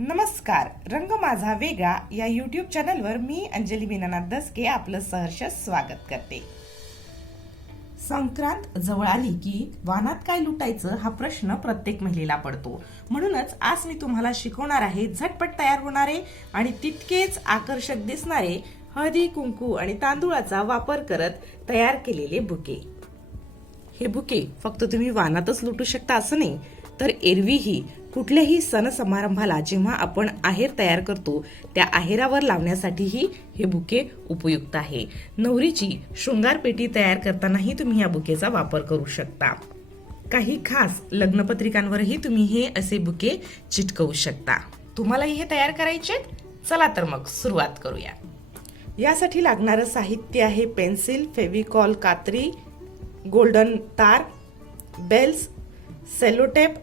नमस्कार रंग माझा वेगळा या यूट्यूब चॅनलवर मी अंजली मीनानाथ दसके आपलं सहर्ष स्वागत करते. संक्रांत जवळ आली की वानात काय लुटायचं हा प्रश्न प्रत्येक महिलेला पडतो. म्हणूनच आज मी तुम्हाला शिकवणार आहे झटपट तयार होणारे आणि तितकेच आकर्षक दिसणारे हळदी कुंकू आणि तांदूळाचा वापर करत तयार केलेले बुके. हे बुके फक्त तुम्ही वानातच लुटू शकता असं नाही तर एरवीही कुठल्याही सण समारंभाला जेव्हा आपण आहेर तयार करतो त्या आहेरावर लावण्यासाठीही हे बुके उपयुक्त आहे. नवरीची शृंगारपेटी तयार करतानाही तुम्ही या बुकेचा वापर करू शकता. काही खास लग्नपत्रिकांवरही तुम्ही हे असे बुके चिटकवू शकता. तुम्हालाही हे तयार करायचे चला तर मग सुरुवात करूया. यासाठी लागणारं साहित्य आहे पेन्सिल फेविकॉल कात्री गोल्डन तार बेल्स सेलोटेप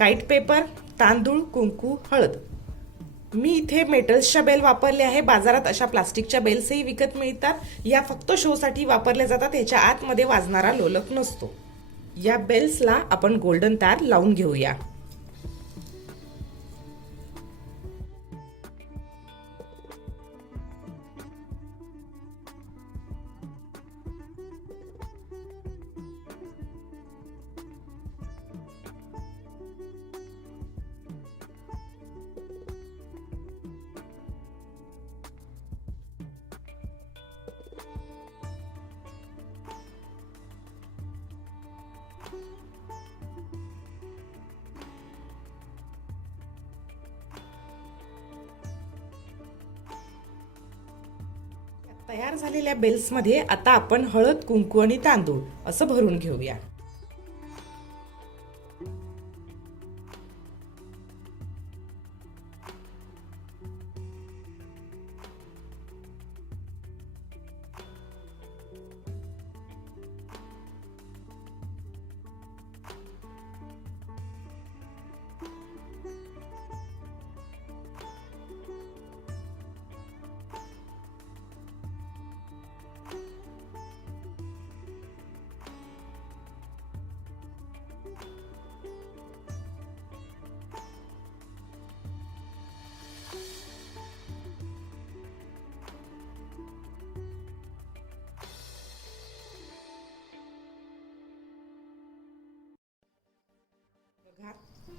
काईट पेपर तांदूळ कुंकू हळद. मी इथे मेटल्सच्या बेल वापरल्या आहे. बाजारात अशा प्लास्टिकच्या बेल्सही विकत मिळतात. या फक्त शोसाठी वापरल्या जातात. ह्याच्या आतमध्ये वाजणारा लोलक नसतो. या बेल्सला आपण गोल्डन तार लावून घेऊया. तयार झालेल्या बेल्समध्ये आता आपण हळद कुंकू आणि तांदूळ असं भरून घेऊया.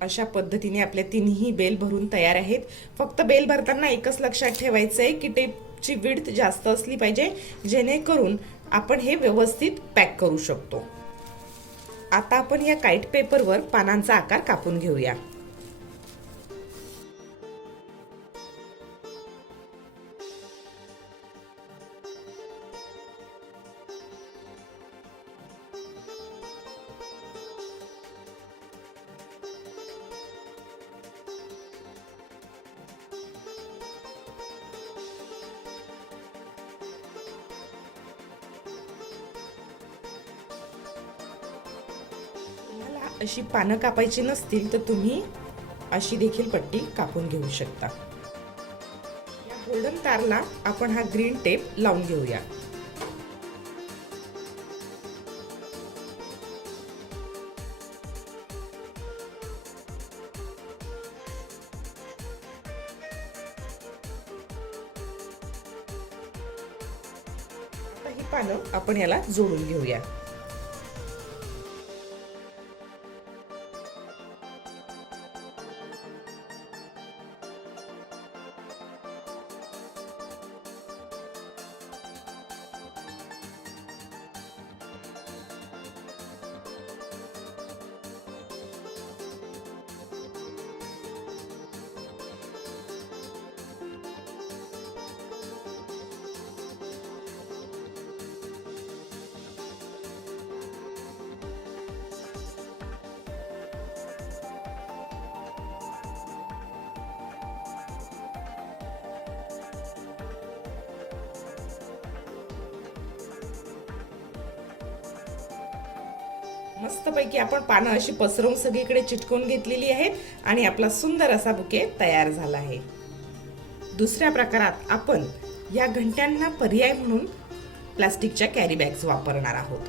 अशा पद्धतीने आपल्या तिन्ही बेल भरून तयार आहेत. फक्त बेल भरताना एकच लक्षात ठेवायचं आहे की टेपची विड्थ जास्त असली पाहिजे जेणेकरून आपण हे व्यवस्थित पॅक करू शकतो. आता आपण या काईट पेपरवर पानांचा आकार कापून घेऊया. अशी पानं कापायची नसतील तर तुम्ही अशी देखील पट्टी कापून घेऊ शकता. या गोल्डन तारला आपण हा ग्रीन टेप लावून घेऊया. ही पानं आपण याला जोडून घेऊया. मस्तपैकी आपण पानं अशी पसरवून सगळीकडे चिटकवून घेतलेली आहेत आणि आपला सुंदर असा बुके तयार झाला आहे. दुसऱ्या प्रकारात आपण या घंट्यांना पर्याय म्हणून प्लास्टिकच्या कॅरी बॅग्स वापरणार आहोत.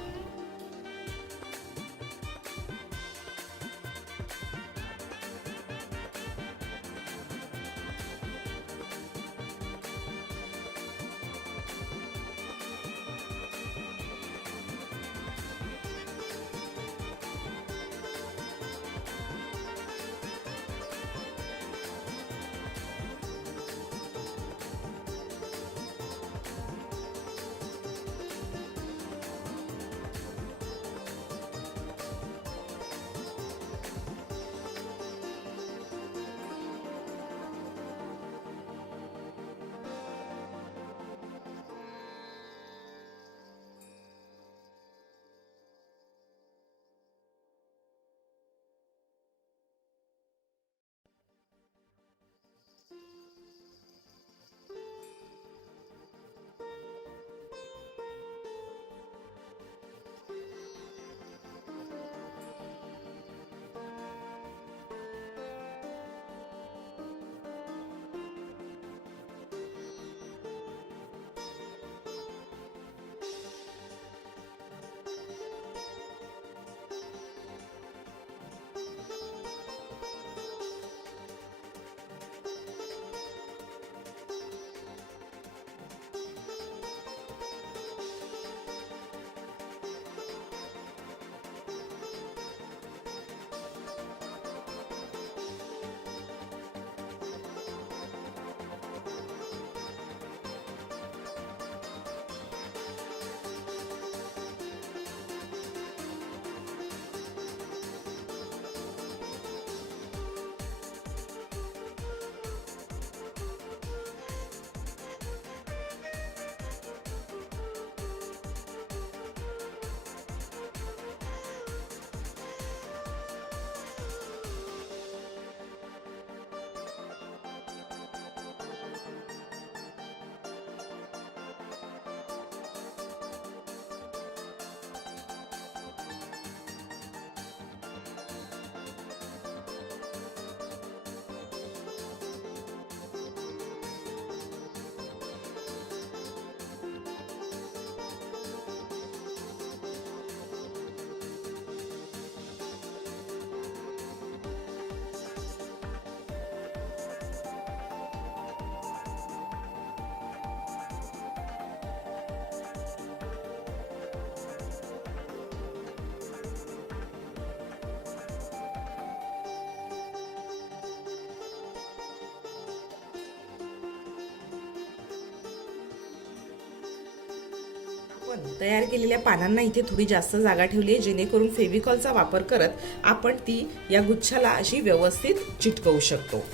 तयार केलेल्या पानांना इथे थोडी जास्त जागा ठेवली आहे जेणेकरून फेविकॉलचा वापर करत आपण ती या गुच्छाला अशी व्यवस्थित चिटकवू शकतो.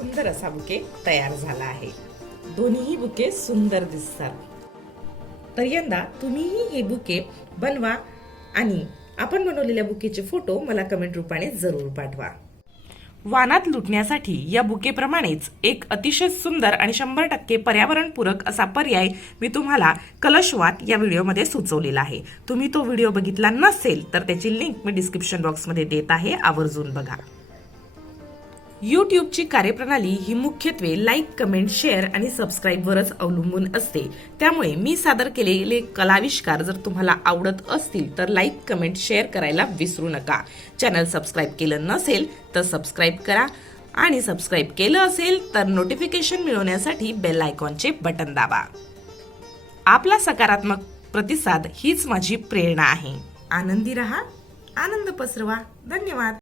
सुंदर असा बुके तयार झाला आहे. दोन्ही बुके सुंदर दिसतात. तर यंदा तुम्हीही हे बुके बनवा आणि आपण बनवलेल्या बुकेचे फोटो मला कमेंट रूपाने जरूर पाठवा. वानात लुटण्यासाठी या बुकेप्रमाणेच एक अतिशय सुंदर आणि शंभर टक्के पर्यावरणपूरक असा पर्याय मी तुम्हाला कलशवात या व्हिडिओमध्ये सुचवलेला आहे. तुम्ही तो व्हिडिओ बघितला नसेल तर त्याची लिंक मी डिस्क्रिप्शन बॉक्समध्ये देत आहे. आवर्जून बघा. यूट्यूबची कार्यप्रणाली ही मुख्यत्वे लाईक कमेंट शेअर आणि सबस्क्राईबवरच अवलंबून असते. त्यामुळे मी सादर केलेले कलाविष्कार जर तुम्हाला आवडत असतील तर लाईक कमेंट शेअर करायला विसरू नका. चॅनल सबस्क्राईब केलं नसेल तर सबस्क्राईब करा आणि सबस्क्राईब केलं असेल तर नोटिफिकेशन मिळवण्यासाठी बेल आयकॉनचे बटन दाबा. आपला सकारात्मक प्रतिसाद हीच माझी प्रेरणा आहे. आनंदी रहा आनंद पसरवा. धन्यवाद.